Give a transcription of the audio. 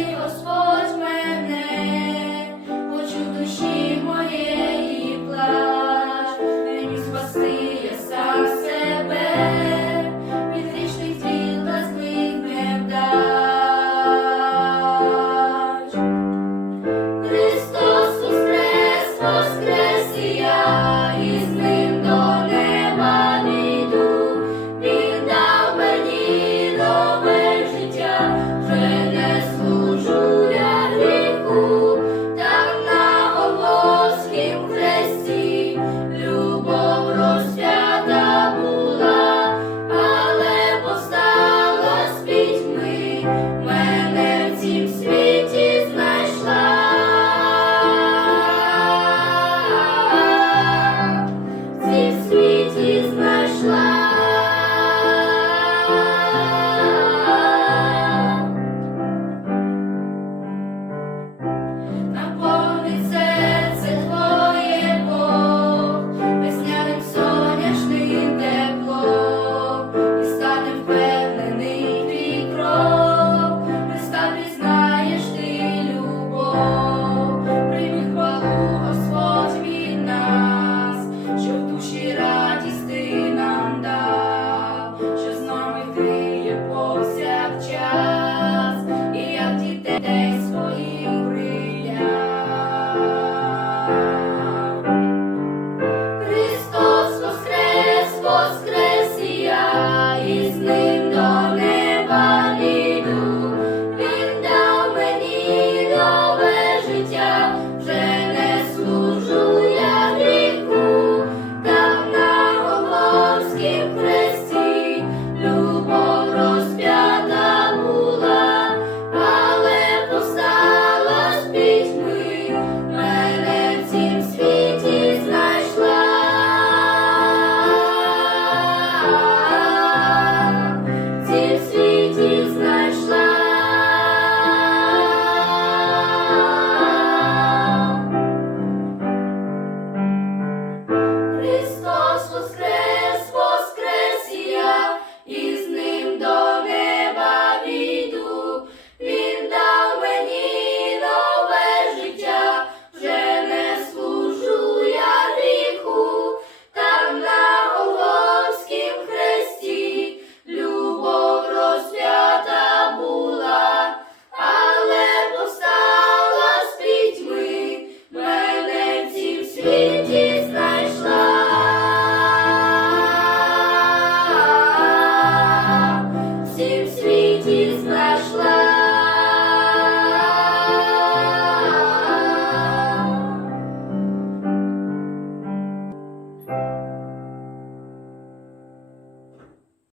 Господь мене. Jesus.